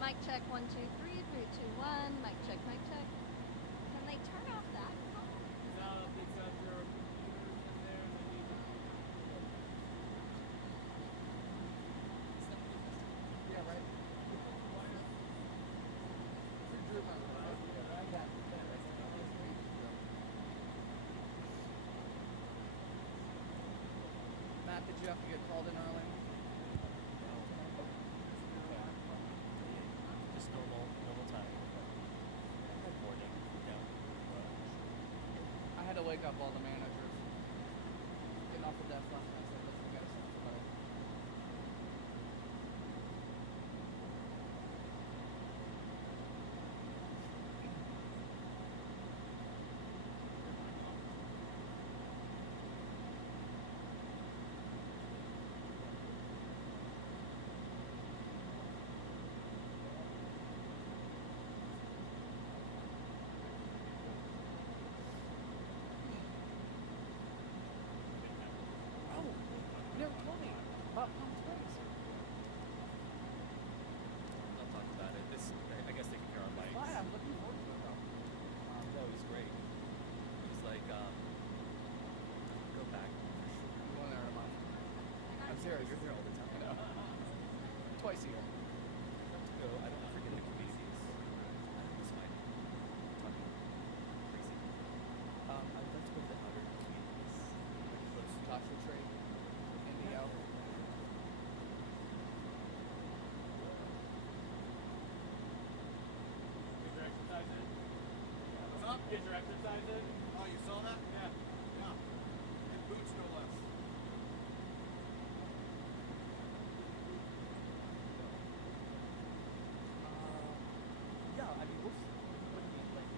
Mic check 1 2 3 3 2 1. Mic check, mic check. Can they turn off that phone? No, because your computer's in there and they need to. Yeah, right. Matt, did you have to get called in early? Just normal time. Morning. Yeah. I had to wake up all the managers. Getting off the desk last night, so let's get us off about it. Oh, you never told me about Palm Springs. I'll talk about it. I guess they can hear our mics. Fine, I'm looking forward to it though. No, he's great. He's like, go back for sure. I'm going there tomorrow. I'm serious. You're there all the time. I know. Twice a year. Go. I don't forget the communities. It's fine. Talking crazy. I'd like to go to the outer communities. Go to Joshua Tree, Indio. Get your exercise in. What's up? Get your exercise in. Oh, you saw that? Yeah. Yeah. In boots, no less. Yeah, I mean, what do you mean, like?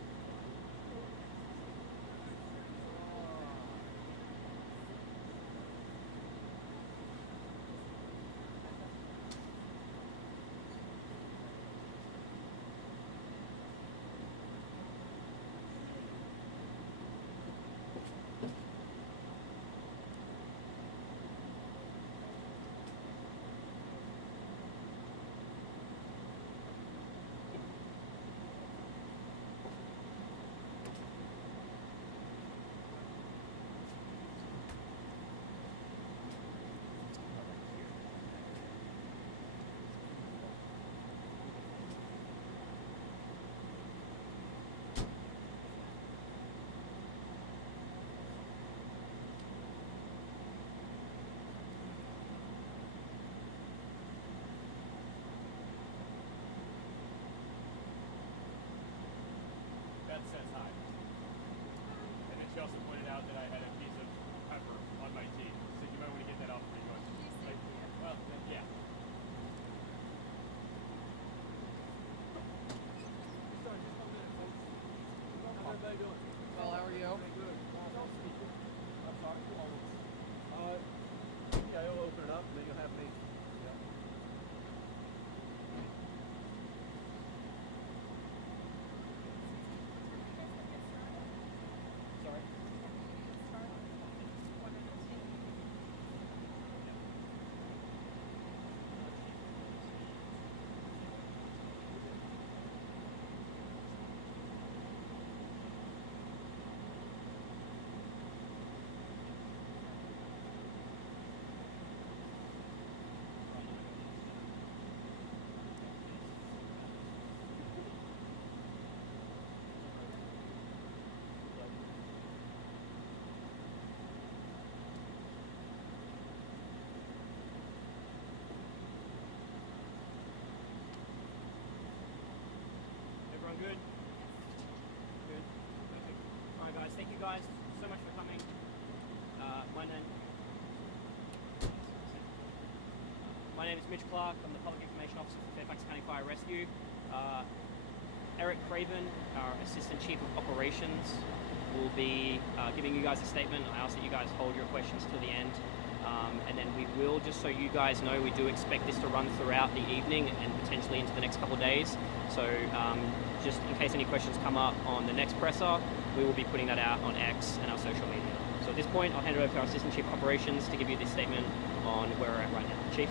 Beth says hi. And then she also pointed out that I had a piece of pepper on my teeth. So you might want to get that off before you go. She said here. Well, yeah. How's everybody doing? Well, how are you? Good. Don't speak it. I'm sorry. Yeah, you'll open it up and then you'll have me. Yeah. Sorry? Everyone good? Good. Perfect. All right, guys. Thank you guys so much for coming. My name is Mitch Clark. I'm the Public Information Officer for Fairfax County Fire Rescue. Eric Craven, our Assistant Chief of Operations, will be giving you guys a statement. I ask that you guys hold your questions till the end. And then we will, just so you guys know, we do expect this to run throughout the evening and potentially into the next couple of days. So just in case any questions come up on the next presser, we will be putting that out on X and our social media. So at this point, I'll hand it over to our Assistant Chief of Operations to give you this statement on where we're at right now. Chief?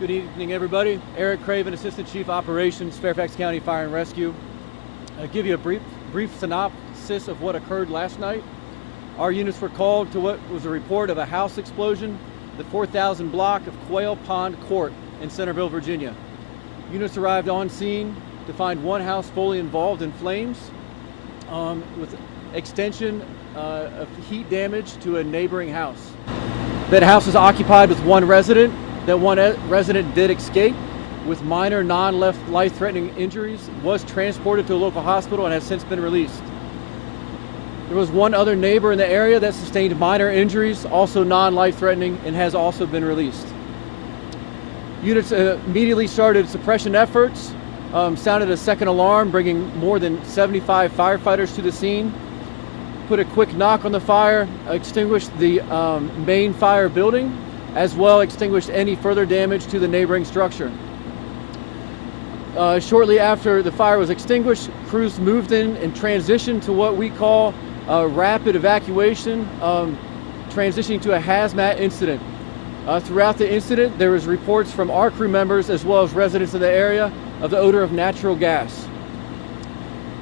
Good evening, everybody. Eric Craven, Assistant Chief Operations, Fairfax County Fire and Rescue. I'll give you a brief synopsis of what occurred last night. Our units were called to what was a report of a house explosion, the 4000 block of Quail Pond Court in Centreville, Virginia. Units arrived on scene to find one house fully involved in flames, with extension of heat damage to a neighboring house. That house was occupied with one resident. That one resident did escape with minor non-life-threatening injuries, was transported to a local hospital and has since been released. There was one other neighbor in the area that sustained minor injuries, also non-life-threatening, and has also been released. Units immediately started suppression efforts, sounded a second alarm, bringing more than 75 firefighters to the scene, put a quick knock on the fire, extinguished the main fire building, as well extinguished any further damage to the neighboring structure. Shortly after the fire was extinguished, crews moved in and transitioned to what we call a rapid evacuation, transitioning to a hazmat incident. Throughout the incident, there was reports from our crew members as well as residents of the area of the odor of natural gas.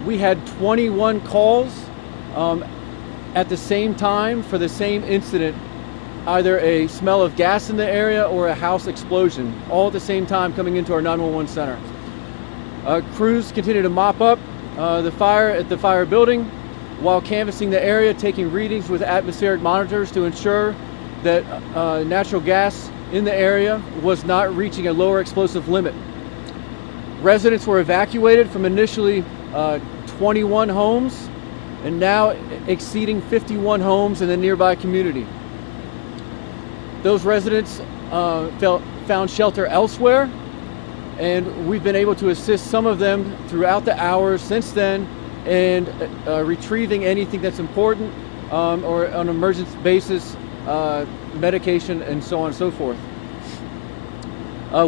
We had 21 calls at the same time for the same incident, either a smell of gas in the area or a house explosion, all at the same time coming into our 911 center. Crews continue to mop up the fire at the fire building while canvassing the area, taking readings with atmospheric monitors to ensure that natural gas in the area was not reaching a lower explosive limit. Residents were evacuated from initially 21 homes and now exceeding 51 homes in the nearby community. Those residents found shelter elsewhere, and we've been able to assist some of them throughout the hours since then in retrieving anything that's important, or on an emergency basis, medication, and so on and so forth.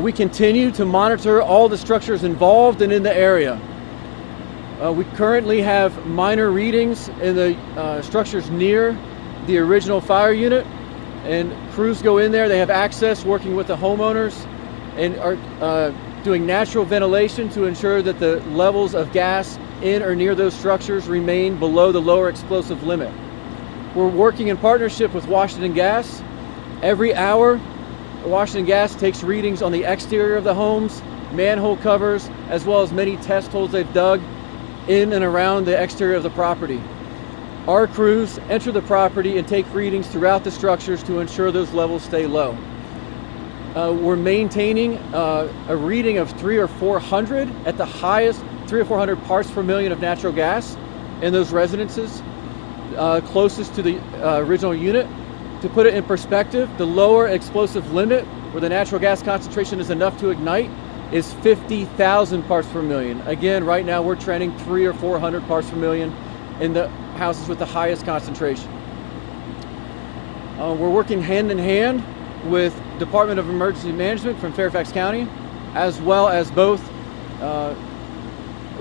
We continue to monitor all the structures involved and in the area. We currently have minor readings in the structures near the original fire unit, and crews go in there. They have access, working with the homeowners, and are doing natural ventilation to ensure that the levels of gas in or near those structures remain below the lower explosive limit. We're working in partnership with Washington Gas. Every hour, Washington Gas takes readings on the exterior of the homes, manhole covers, as well as many test holes they've dug in and around the exterior of the property. Our crews enter the property and take readings throughout the structures to ensure those levels stay low. We're maintaining a reading of 300 or 400 at the highest, 300 or 400 parts per million of natural gas in those residences closest to the original unit. To put it in perspective, the lower explosive limit, where the natural gas concentration is enough to ignite, is 50,000 parts per million. Again, right now we're trending 300 or 400 parts per million in the houses with the highest concentration. We're working hand in hand with Department of Emergency Management from Fairfax County, as well as both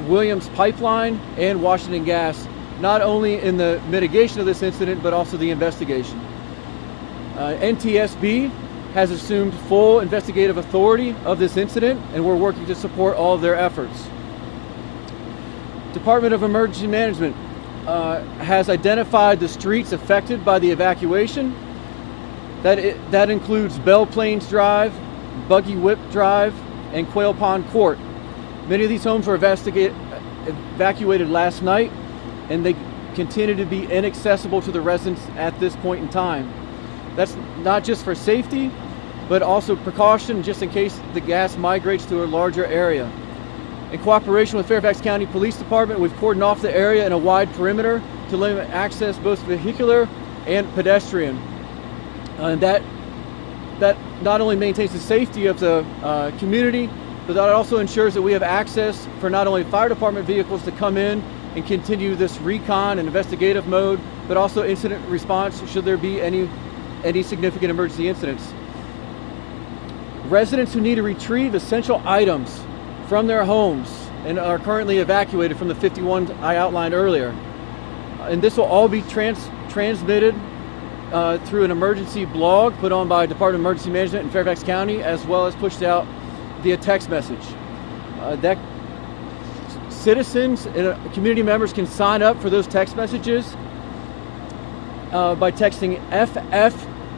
Williams Pipeline and Washington Gas, not only in the mitigation of this incident, but also the investigation. NTSB has assumed full investigative authority of this incident, and we're working to support all of their efforts. Department of Emergency Management has identified the streets affected by the evacuation. That includes Belle Plains Drive, Buggy Whip Drive, and Quail Pond Court. Many of these homes were evacuated last night, and they continue to be inaccessible to the residents at this point in time. That's not just for safety, but also precaution just in case the gas migrates to a larger area. In cooperation with Fairfax County Police Department, we've cordoned off the area in a wide perimeter to limit access both vehicular and pedestrian. And that not only maintains the safety of the community, but that also ensures that we have access for not only fire department vehicles to come in and continue this recon and investigative mode, but also incident response should there be any significant emergency incidents. Residents who need to retrieve essential items from their homes and are currently evacuated from the 51 I outlined earlier. And this will all be transmitted through an emergency blog put on by Department of Emergency Management in Fairfax County, as well as pushed out via text message. That citizens and community members can sign up for those text messages by texting FF,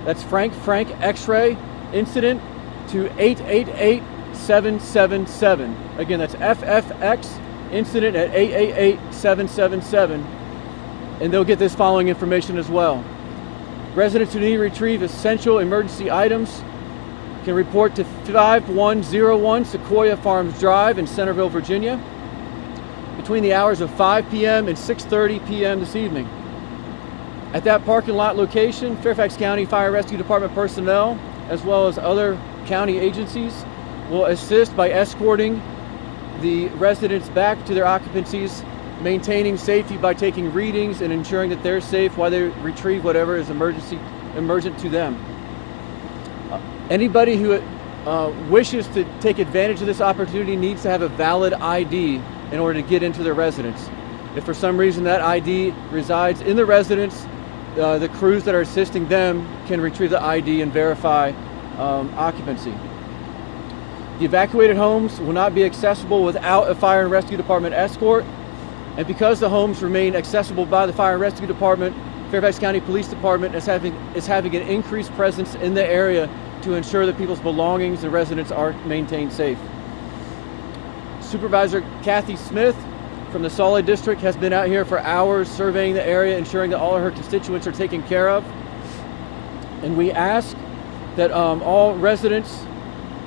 that's Frank X-ray incident, to 888-777. Again, that's FFX incident at 888-777, and they'll get this following information as well. Residents who need to retrieve essential emergency items can report to 5101 Sequoia Farms Drive in Centreville, Virginia, between the hours of 5 p.m. and 6:30 p.m. this evening. At that parking lot location, Fairfax County Fire Rescue Department personnel, as well as other county agencies, will assist by escorting the residents back to their occupancies, maintaining safety by taking readings and ensuring that they're safe while they retrieve whatever is emergent to them. Anybody who wishes to take advantage of this opportunity needs to have a valid ID in order to get into their residence. If for some reason that ID resides in the residence, the crews that are assisting them can retrieve the ID and verify occupancy. The evacuated homes will not be accessible without a fire and rescue department escort. And because the homes remain accessible by the Fire and Rescue Department, Fairfax County Police Department is having an increased presence in the area to ensure that people's belongings and residents are maintained safe. Supervisor Kathy Smith from the Solid District has been out here for hours surveying the area, ensuring that all of her constituents are taken care of. And we ask that all residents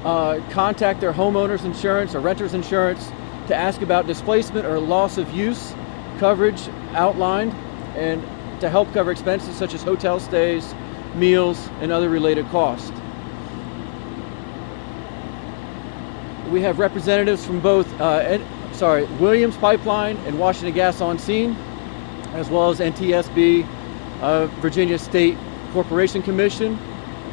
contact their homeowners insurance or renters insurance to ask about displacement or loss of use coverage outlined, and to help cover expenses such as hotel stays, meals, and other related costs. We have representatives from both Williams Pipeline and Washington Gas on scene, as well as NTSB, Virginia State Corporation Commission,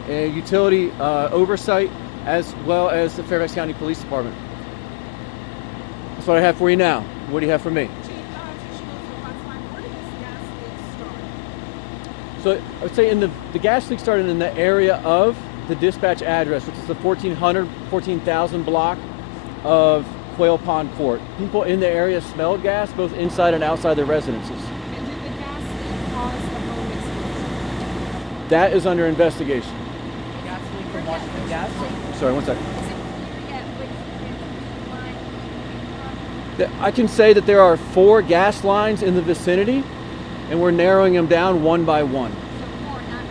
and utility oversight, as well as the Fairfax County Police Department. That's what I have for you now. What do you have for me? So I would say the gas leak started in the area of the dispatch address, which is the 14,000 block of Quail Pond Court. People in the area smelled gas both inside and outside their residences. And did the gas leak cause the home explosion? That is under investigation. Gas leak from Washington Gas. Sorry, one second. Is it clear yet which line it came from? I can say that there are 4 gas lines in the vicinity, and we're narrowing them down one by one. So 4, not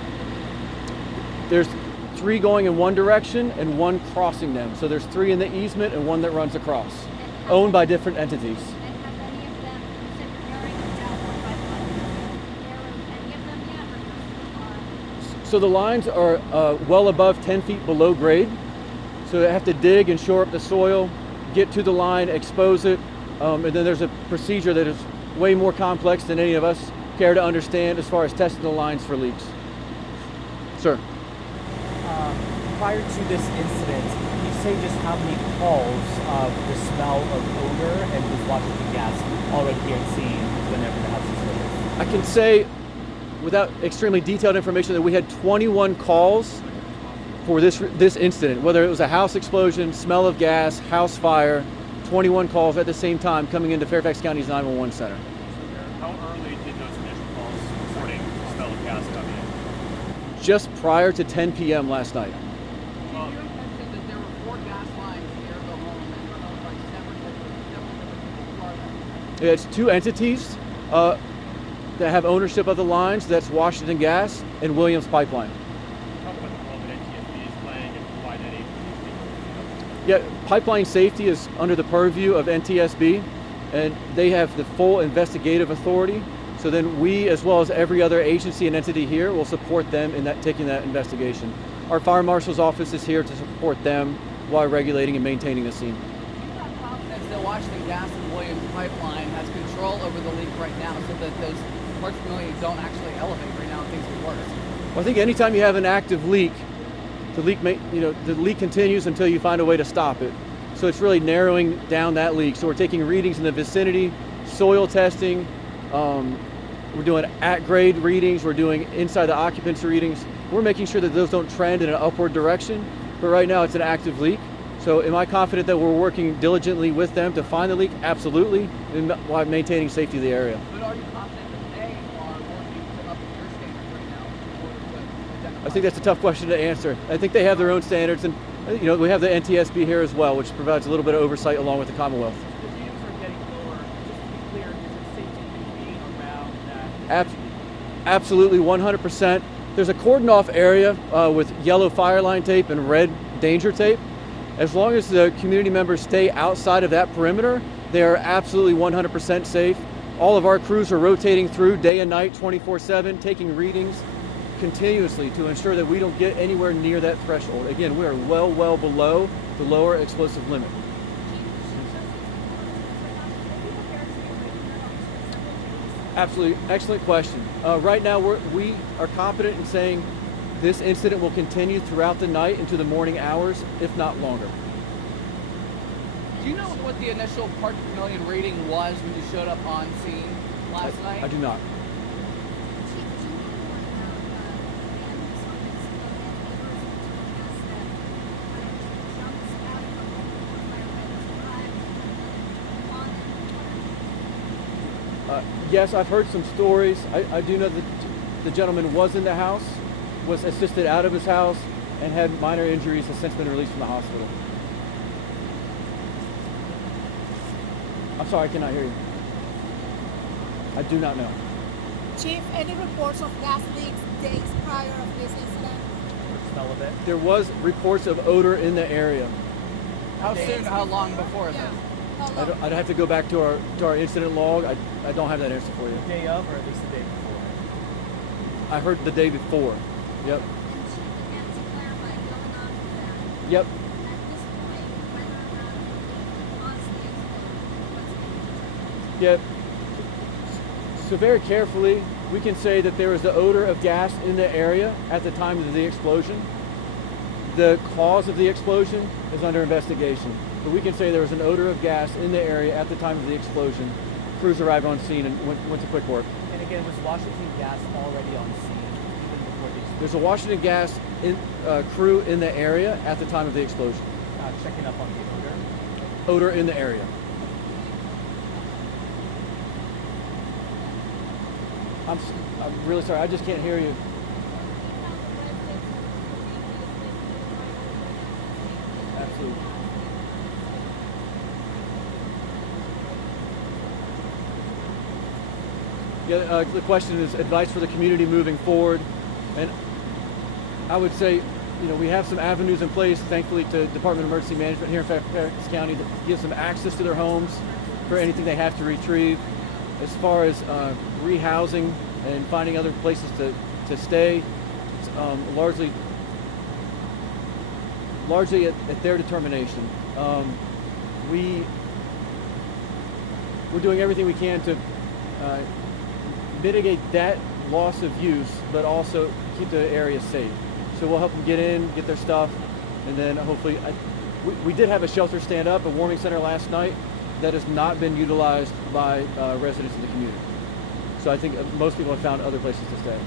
3. There's 3 going in one direction and 1 crossing them. So there's 3 in the easement and 1 that runs across, owned by different entities. And have any of them considered narrowing them down one by one? Narrowed any of them yet, or just So the lines are well above 10 feet below grade. So they have to dig and shore up the soil, get to the line, expose it, and then there's a procedure that is way more complex than any of us care to understand as far as testing the lines for leaks. Sir. Prior to this incident, can you say just how many calls of the smell of odor and was Washington Gas already here at scene whenever the house was lit? I can say, without extremely detailed information, that we had 21 calls for this incident, whether it was a house explosion, smell of gas, house fire, 21 calls at the same time coming into Fairfax County's 911 center. How early did those initial calls reporting the smell of gas come in? Just prior to 10 p.m. last night. You mentioned that there were 4 gas lines near the home and were owned by several different people. It's 2 entities that have ownership of the lines. That's Washington Gas and Williams Pipeline. Talk about the role that NTSB is playing and why that agency is Yeah, pipeline safety is under the purview of NTSB, and they have the full investigative authority. So then we, as well as every other agency and entity here, will support them in taking that investigation. Our fire marshal's office is here to support them while regulating and maintaining the scene. Confidence that Washington Gas and Williams Pipeline has control over the leak right now, so that those parts per million don't actually elevate right now and things get worse. Well, I think anytime you have an active leak, the leak continues until you find a way to stop it. So it's really narrowing down that leak. So we're taking readings in the vicinity, soil testing, We're doing at-grade readings. We're doing inside the occupancy readings. We're making sure that those don't trend in an upward direction. But right now, it's an active leak. So am I confident that we're working diligently with them to find the leak? Absolutely, and while maintaining safety of the area. But are you confident that they are working to up your standards right now in order to identify? I think that's a tough question to answer. I think they have their own standards, and we have the NTSB here as well, which provides a little bit of oversight along with the Commonwealth. The views are getting lower. Just to be clear, is it safe to be around that? Absolutely, 100%. There's a cordoned off area with yellow fire line tape and red danger tape. As long as the community members stay outside of that perimeter, they are absolutely 100% safe. All of our crews are rotating through day and night, 24/7, taking readings continuously to ensure that we don't get anywhere near that threshold. Again, we are well below the lower explosive limit. Absolutely, excellent question. Right now, we are confident in saying this incident will continue throughout the night into the morning hours, if not longer. Do you know what the initial part per million reading was when you showed up on scene last night? I do not. Yes, I've heard some stories. I do know that the gentleman was in the house, was assisted out of his house, and had minor injuries, has since been released from the hospital. I'm sorry, I cannot hear you. I do not know. Chief, any reports of gas leaks days prior of this incident? Smell of it. There was reports of odor in the area. How soon, how long before Yeah. this? How long? I'd have to go back to our incident log. I don't have that answer for you. The day of, or at least the day before? I heard the day before. Yep. And to clarify, going on from that, Yep. at this point, whether or not the leak caused the explosion, what's being determined? Yep. So very carefully, we can say that there was the odor of gas in the area at the time of the explosion. The cause of the explosion is under investigation. But we can say there was an odor of gas in the area at the time of the explosion. Crews arrived on scene and went to quick work. And again, was Washington Gas already on scene even before the explosion? There's a Washington Gas crew in the area at the time of the explosion. Checking up on the odor. Odor in the area. I'm really sorry, I just can't hear you. Absolutely. Yeah, the question is advice for the community moving forward. And I would say, we have some avenues in place, thankfully, to Department of Emergency Management here in Fairfax County that gives them access to their homes for anything they have to retrieve. As far as rehousing and finding other places to stay, it's largely at their determination. We're doing everything we can to mitigate that loss of use, but also keep the area safe. So we'll help them get in, get their stuff, and then hopefully, we did have a shelter stand up, a warming center last night that has not been utilized by residents of the community. So I think most people have found other places to stay. Chief,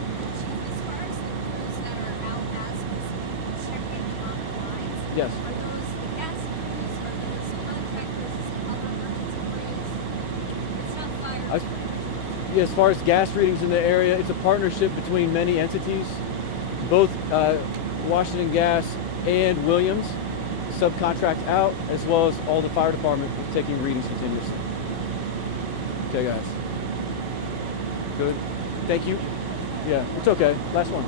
as far as the crews that are out as we speak, checking on the lines, Yes. are those the gas crews, are those contractors, is it other emergency crews? It's not fire. Yeah, as far as gas readings in the area, it's a partnership between many entities. Both Washington Gas and Williams subcontract out, as well as all the fire department taking readings continuously. Okay, guys. Good. Thank you. Yeah, it's okay. Last one.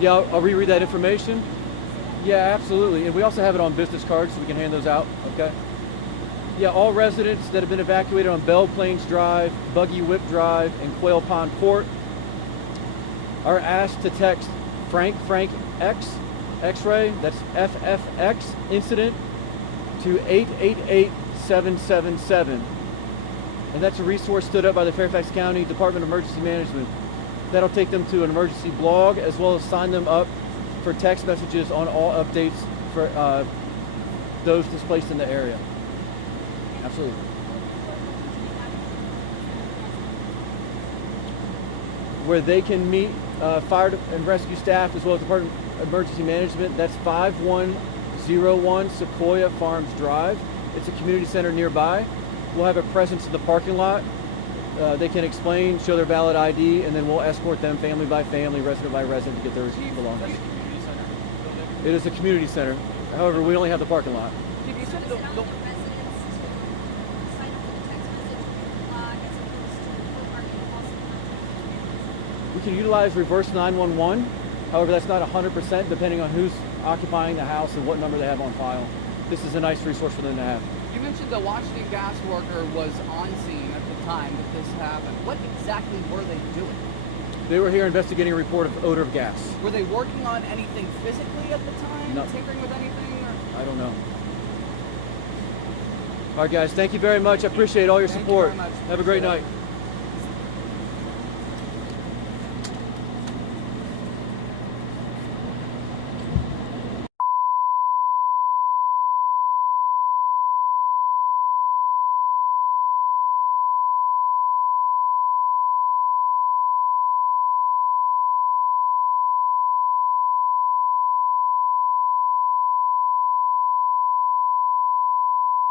Yeah, I'll reread that information. Yeah, absolutely. And we also have it on business cards, so we can hand those out. Okay. Yeah, all residents that have been evacuated on Belle Plains Drive, Buggy Whip Drive, and Quail Pond Court are asked to text Frank X, X-ray, that's FFX incident, to 888-777. And that's a resource stood up by the Fairfax County Department of Emergency Management. That'll take them to an emergency blog, as well as sign them up for text messages on all updates for those displaced in the area. Absolutely. where they can meet fire and rescue staff as well as Department of Emergency Management. That's 5101 Sequoia Farms Drive. It's a community center nearby. We'll have a presence in the parking lot. They can explain, show their valid ID, and then we'll escort them family by family, resident by resident to get their belongings. Community center building. It is a community center. However, we only have the parking lot. Chief, you said Does it allow the residents to sign up for the text message log as opposed to parking also contact? We can utilize reverse 911. However, that's not 100% depending on who's occupying the house and what number they have on file. This is a nice resource for them to have. You mentioned the Washington gas worker was on scene at the time that this happened. What exactly were they doing? They were here investigating a report of odor of gas. Were they working on anything physically at the time? No. Tinkering with anything? Or? I don't know. All right, guys, thank you very much. I appreciate all your Thank you support. very much. Have a great Appreciate night. it.